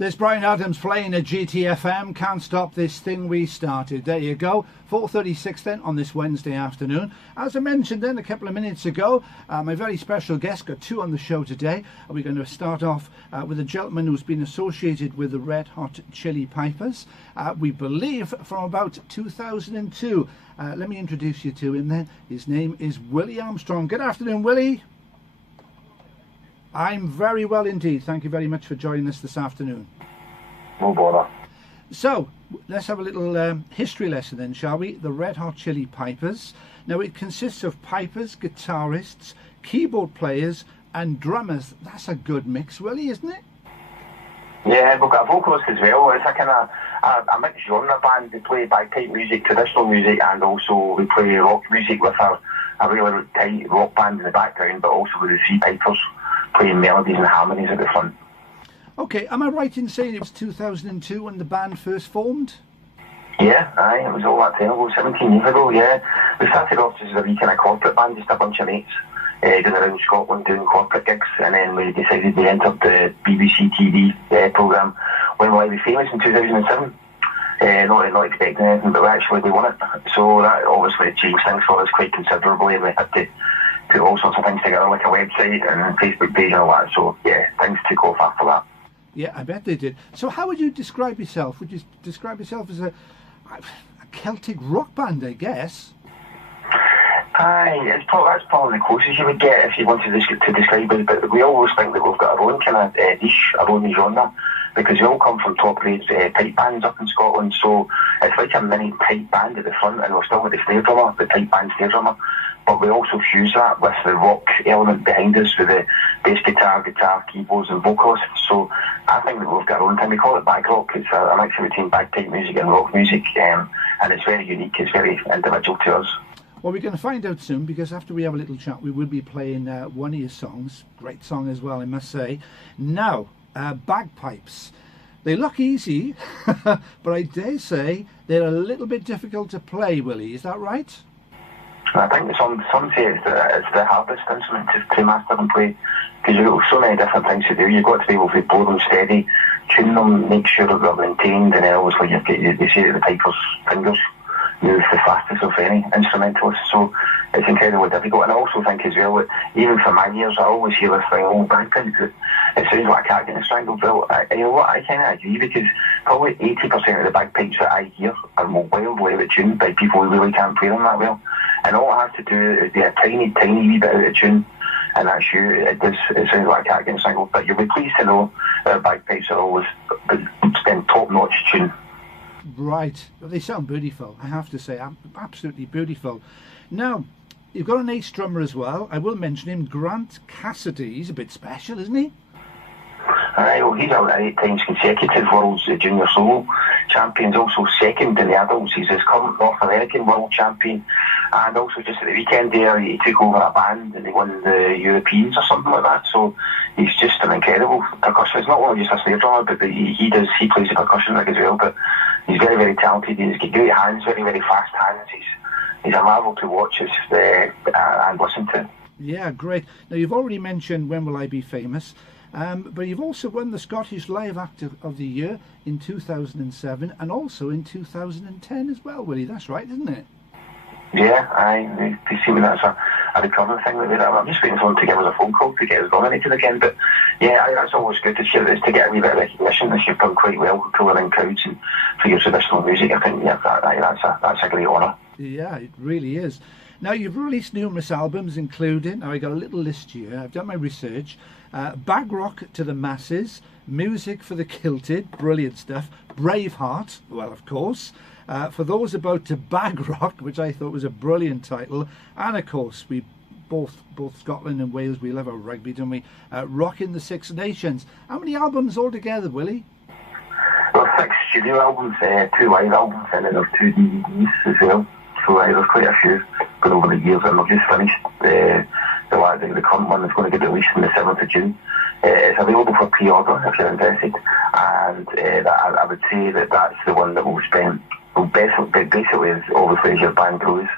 There's Brian Adams playing at GTFM. Can't stop this thing we started. There you go. 4:36 then on this Wednesday afternoon. As I mentioned then a couple of minutes ago, my very special guest, got two on the show today. We're going to start off with a gentleman who's been associated with the Red Hot Chilli Pipers, we believe from about 2002. Let me introduce you to him then. His name is Willie Armstrong. Good afternoon, Willie. I'm very well indeed. Thank you very much for joining us this afternoon. No bother. So, let's have a little history lesson then, shall we? The Red Hot Chilli Pipers. Now, it consists of pipers, guitarists, keyboard players and drummers. That's a good mix, Willie, isn't it? Yeah, we've got a vocalist as well. It's a kind of a mixed genre band. We play bagpipe music, traditional music, and also we play rock music with a really tight rock band in the background, but also with the three pipers playing melodies and harmonies at the front. Okay, am I right in saying it was 2002 when the band first formed? Yeah, aye, it was all that time ago, 17 years ago, yeah. We started off just as a wee kind of corporate band, just a bunch of mates, going around Scotland doing corporate gigs, and then we decided we entered the BBC TV programme When Will I Be Famous in 2007. Not expecting anything, but we won it. So that obviously changed things for us quite considerably, and we had to put all sorts of things together, like a website and a Facebook page and all that. So yeah, things took off after that. Yeah, I bet they did. So how would you describe yourself? Would you describe yourself as a Celtic rock band, I guess? Aye, that's probably the closest you would get if you wanted to describe it, but we always think that we've got our own kind of niche, our own genre, because we all come from top-grade pipe bands up in Scotland, so it's like a mini pipe band at the front, and we're still with the snare drummer, the pipe band snare drummer, but we also fuse that with the rock element behind us, with the bass guitar, keyboards and vocalists. So I think that we've got our own thing. We call it bag rock. It's a mix between bagpipe music and rock music, and it's very unique. It's very individual to us. Well, we're going to find out soon, because after we have a little chat, we will be playing one of your songs. Great song as well, I must say. Now, bagpipes. They look easy, but I dare say they're a little bit difficult to play, Willie. Is that right? I think some say it's the hardest instrument to master and play, because you've got so many different things to do. You've got to be able to blow them steady, tune them, make sure that they're maintained, and then obviously they say that the piper's fingers move the fastest of any instrumentalist, so it's incredibly difficult. And I also think as well that even for my years, I always hear this thing, bagpipe, it sounds like a cat getting strangled. Well, you know what, I kind of agree, because probably 80% of the bagpipes that I hear are wildly out of tune by people who really can't play them that well. And all I have to do is be a tiny, tiny wee bit out of tune, and that's you. It sounds like a cat getting strangled, but you'll be pleased to know that bagpipes are always in top-notch tune. Right, well, they sound beautiful, I have to say, absolutely beautiful. Now, you've got an ace drummer as well. I will mention him, Grant Cassidy. He's a bit special, isn't he? Aye, well, he's out 8 times consecutive World's Junior Solo Champions, also second in the adults. He's his current North American World Champion, and also just at the weekend there, he took over a band and he won the Europeans or something like that. So he's just an incredible percussionist. He's not only just a snare drummer, but he plays the percussion rig as well. But he's very, very talented. He's got great hands, very, very fast hands. He's a marvel to watch and listen to. Yeah, great. Now, you've already mentioned When Will I Be Famous, but you've also won the Scottish Live Act of the Year in 2007 and also in 2010 as well, Willie. That's right, isn't it? Yeah, they see me that's a recurring thing that we have. I'm just waiting for them to give us a phone call to get us nominated again. But yeah, that's always good to share this, to get a wee bit of recognition. This you've done quite well to win in crowds and for your traditional music. I think that's a great honour. Yeah, it really is. Now, you've released numerous albums, including, now I got a little list here, I've done my research, Bag Rock to the Masses, Music for the Kilted, brilliant stuff, Braveheart, well, of course, For Those About to Bag Rock, which I thought was a brilliant title, and of course, we both Scotland and Wales, we love our rugby, don't we? Rockin' the Six Nations. How many albums altogether, Willie? Well, 6 studio albums, 2 live albums, and then there's 2 DVDs as well. So there's quite a few going over the years, and we've just finished the current one that's going to get released on the 7th of June. It's available for pre-order if you're interested, and I would say that that's the one that we'll spend. Well, basically, obviously, as your band grows,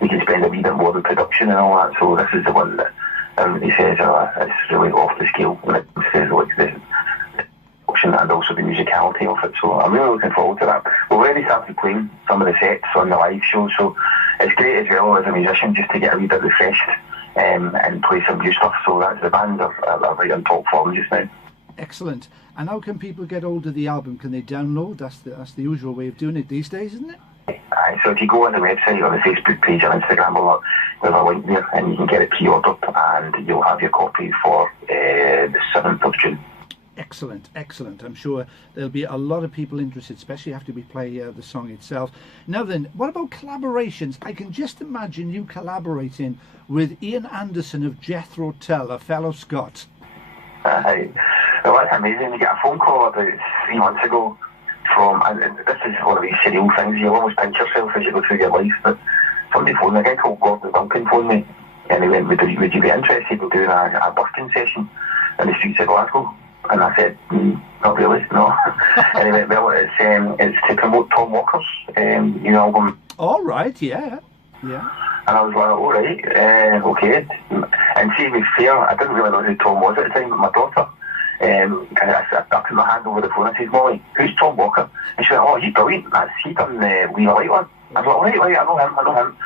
you can spend a wee bit more in production and all that. So this is the one that everybody says it's really off the scale when it says like this. production and also the musicality of it. So I'm really looking forward to that. We've already started playing some of the sets on the live show, so it's great as well as a musician just to get a wee bit refreshed and play some new stuff. So that's the band are right on top form just now. Excellent. And how can people get hold of the album? Can they download? That's the usual way of doing it these days, isn't it? So if you go on the website or the Facebook page or Instagram or there's a link there and you can get it pre-ordered and you'll have your copy for the 7th of June. Excellent, excellent. I'm sure there'll be a lot of people interested, especially after we play the song itself. Now then, what about collaborations? I can just imagine you collaborating with Ian Anderson of Jethro Tull, a fellow Scot. Well, that's amazing. You get a phone call about 3 months ago from, and this is one of these surreal things, you almost pinch yourself as you go through your life, but somebody phoned me, a guy called Gordon Duncan phoned me, and he went, would you be interested in doing a busking session in the streets of Glasgow? And I said, not really, no. And he went, well, it's to promote Tom Walker's new album. All right, yeah. And I was like, all right, okay. And see, to be fair, I didn't really know who Tom was at the time, but my daughter, and I put my hand over the phone and said, Molly, who's Tom Walker? And she went, oh, he's brilliant. He done the We Are Light one. I was like, right, I know him.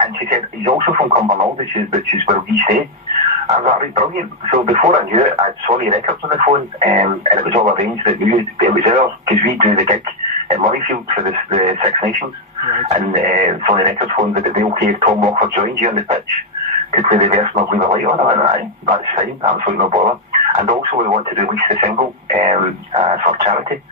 And she said, he's also from Cumbernauld, which is where we stay. I was like, right, brilliant. So before I knew it, I had Sony Records on the phone, and it was all arranged that it was ours, because we do the gig at Murrayfield for the Six Nations. Right. And Sony Records phoned that it'd be okay if Tom Walker joined you on the pitch to play the version of Leave a Light On. I went, aye, that's fine, absolutely no bother. And also we want to release the single for charity,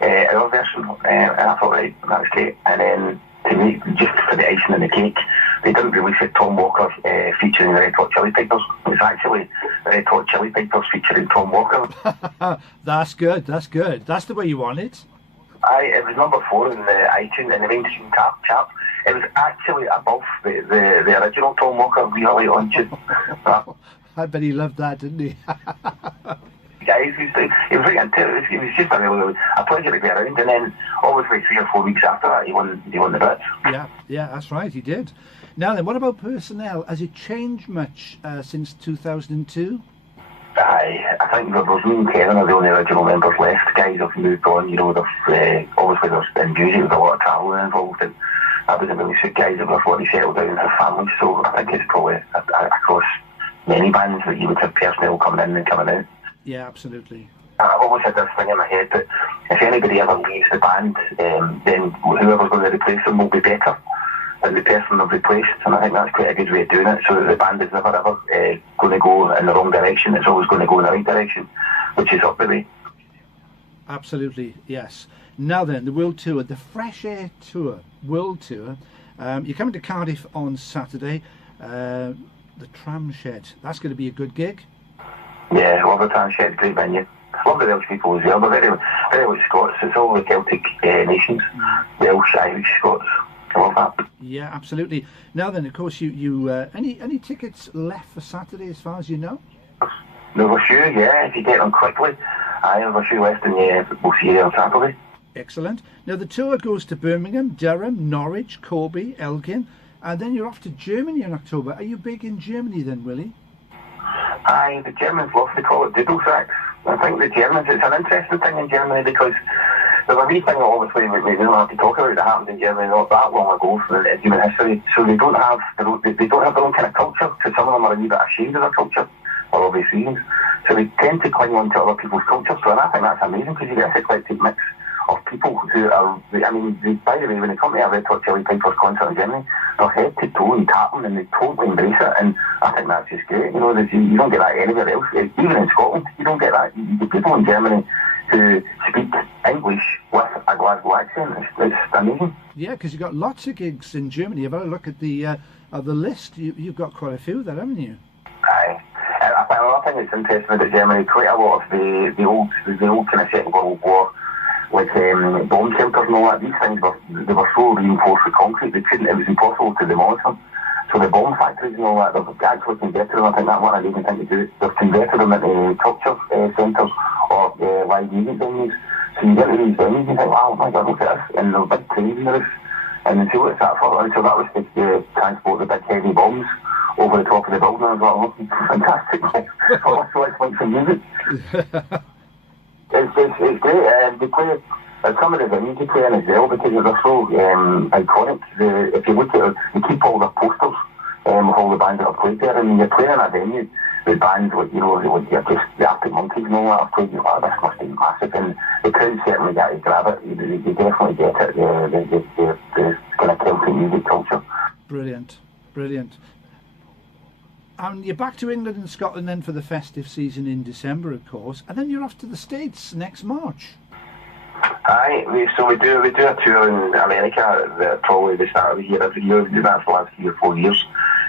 our version, and I thought, right, that's great. And then to make, just for the icing on the cake, they didn't release it Tom Walker featuring the Red Hot Chilli Pipers. It's actually the Red Hot Chilli Pipers featuring Tom Walker. That's good. That's the way you want it. It was number 4 in the iTunes in the mainstream chart. It was actually above the original Tom Walker We Are Light On tune. I bet he loved that, didn't he? Guys, he was right into it. It was just a pleasure to be around. And then, obviously, 3 or 4 weeks after that, he won the bit. Yeah, that's right, he did. Now then, what about personnel? Has it changed much since 2002? I think there's me and Kevin are the only original members left. Guys have moved on, obviously there's in music, there's a lot of travelling involved, and that doesn't really suit guys that have already settled down and have families, so I think it's probably across many bands that you would have personnel coming in and coming out. Yeah, absolutely. I've always had this thing in my head that if anybody ever leaves the band, then whoever's going to replace them will be better than the person they've replaced, and I think that's quite a good way of doing it, so that the band is never ever going to go in the wrong direction. It's always going to go in the right direction, which is up the way. Absolutely, yes. Now then, the World Tour, the Fresh Air Tour, World Tour. You're coming to Cardiff on Saturday. The Tram Shed, that's going to be a good gig. Yeah, love the Tram Shed, great venue. Love the Welsh people as well. They're very, very much Scots. It's all the Celtic nations, Welsh, Irish, Scots. I love that. Yeah, absolutely. Now then, of course, you any tickets left for Saturday, as far as you know? There's a few, yeah. If you get them quickly, there's a few left, and we'll see you on Saturday. Excellent. Now the tour goes to Birmingham, Durham, Norwich, Corby, Elgin, and then you're off to Germany in October. Are you big in Germany then, Willie? The Germans love to call it doodle tracks. I think the Germans, it's an interesting thing in Germany because there's a wee thing that obviously we don't have to talk about that happened in Germany not that long ago from the human history. So they don't have their own kind of culture, because some of them are a wee bit ashamed of their culture for obvious reasons. So they tend to cling on to other people's culture. So and I think that's amazing because you get a eclectic mix of people who are, by the way, when they come to a Red Hot Chilli Pipers concert in Germany, they're head to toe and tapping and they totally embrace it, and I think that's just great. You don't get that anywhere else. Even in Scotland, you don't get that. The people in Germany who speak English with a Glasgow accent, it's amazing. Yeah, because you've got lots of gigs in Germany. You've had a look at the list. You've got quite a few there, haven't you? Aye. I think it's interesting about Germany. Quite a lot of the old kind of Second World War, with bomb shelters and all that. These things they were so reinforced with concrete it was impossible to demolish them. So the bomb factories and all that, they've actually converted them. I think that's one of the things to do. They've converted them into culture centres or live music venues. So you get to these venues and you think, wow, my God, look at this, and there's big cranes in the roof, and then see what it's that for. And so that was to transport the big heavy bombs over the top of the building. I was like, oh, fantastic. So it's like some music. It's great. They play some of the venues they play in as well because they're so iconic. If you look at it, they keep all their posters with all the bands that have played there. I mean, you're playing in a venue with bands like, like just the Arctic Monkeys and all that have played. You're like, this must be massive. And the crowd certainly get to grab it. They definitely get it. The kind of Celtic music culture. Brilliant. And you're back to England and Scotland then for the festive season in December, of course, and then you're off to the States next March. Aye, we do a tour in America probably the start of the year every year. We do that for the last 3 or 4 years,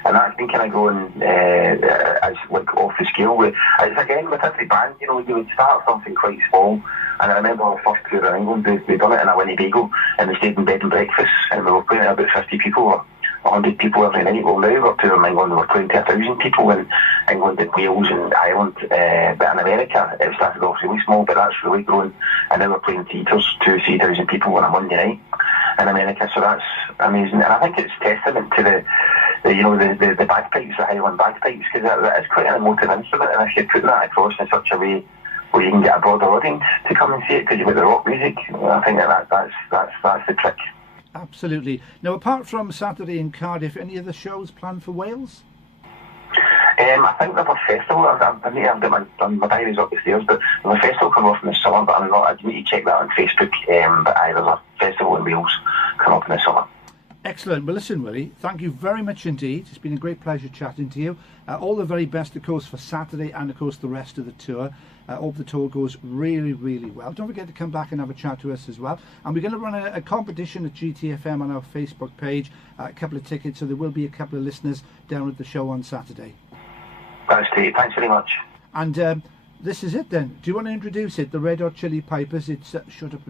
and that's been kind of going as like off the scale. It's again with every band, you would start something quite small. And I remember our first tour in England, we done it in a Winnebago, and we stayed in bed and breakfast, and we were playing about 50 people. Or 100 people every night. Well, now we're touring England, we're playing to 1,000 people in England and Wales and Ireland. But in America, it started off really small, but that's really grown. And now we're playing theatres, 2,000-3,000 people on a Monday night in America. So that's amazing. And I think it's testament to the bagpipes, the Highland bagpipes, because that is quite an emotive instrument. And if you're putting that across in such a way where you can get a broader audience to come and see it, because you've got the rock music, I think that's the trick. Absolutely. Now, apart from Saturday in Cardiff, any other shows planned for Wales? I think there's a festival. I've got my diaries up the stairs, but there's a festival coming off in the summer, but I need to check that on Facebook. But there's a festival in Wales coming up in the summer. Excellent. Well, listen, Willie, thank you very much indeed. It's been a great pleasure chatting to you. All the very best, of course, for Saturday and, of course, the rest of the tour. Hope the tour goes really, really well. Don't forget to come back and have a chat to us as well. And we're going to run a competition at GTFM on our Facebook page, a couple of tickets, so there will be a couple of listeners down at the show on Saturday. That's great. Thanks very much. And this is it then. Do you want to introduce it? The Red Hot Chilli Pipers. It's Shut Up.